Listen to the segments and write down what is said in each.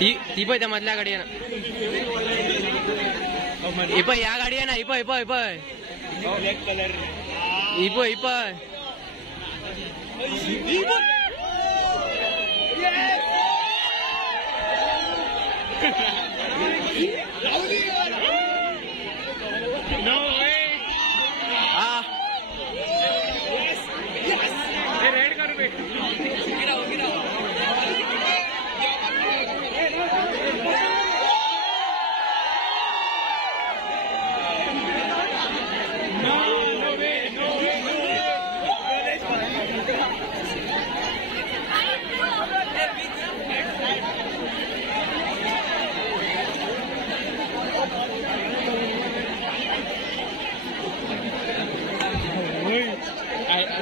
ती पण त्या मधल्या गाडी आहे ना, इप या गाडी आहे ना, इप इप इप ब्लॅक कलर इप इप No way. रेड कर बे.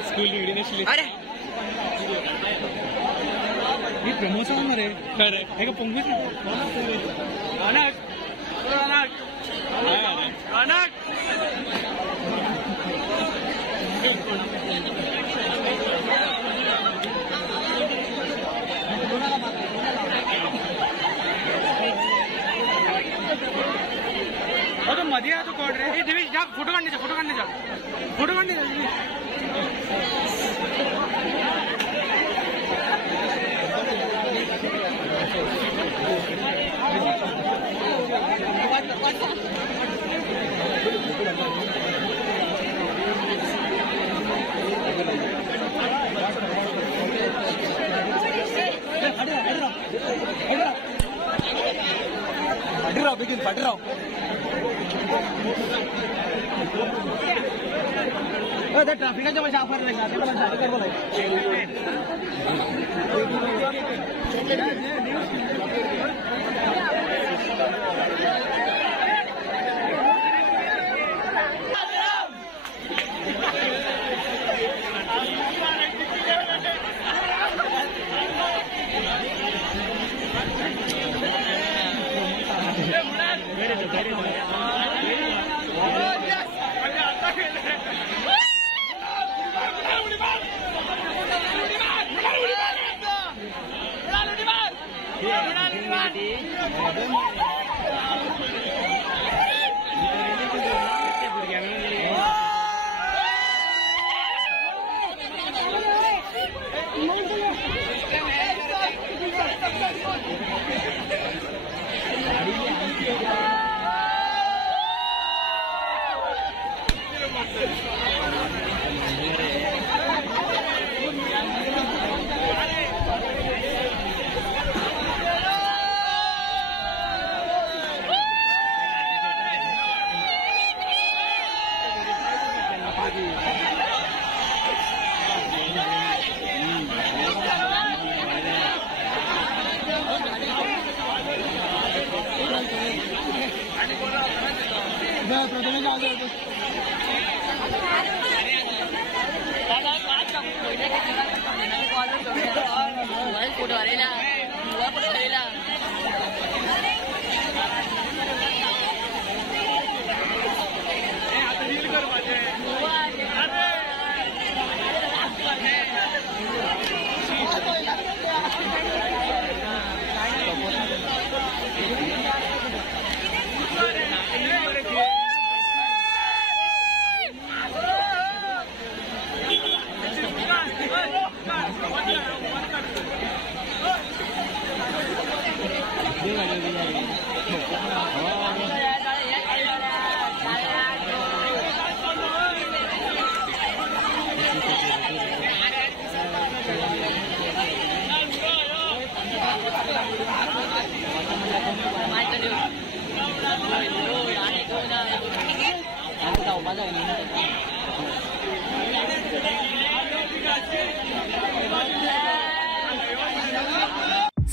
स्कूल अरे ये प्रमोशन रे खरे हे का पंगवीत अनाक अनाक अनाक तो मध्ये आहे तो कोड रे. हे दिवेश जा फोटो काढणे जा, फोटो काढणे जा, फोटो काढणे जा. begin Padirav. Oh, that traffic is just after like that. That's what I'm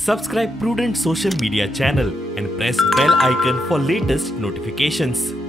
Subscribe Prudent social media channel and press bell icon for latest notifications.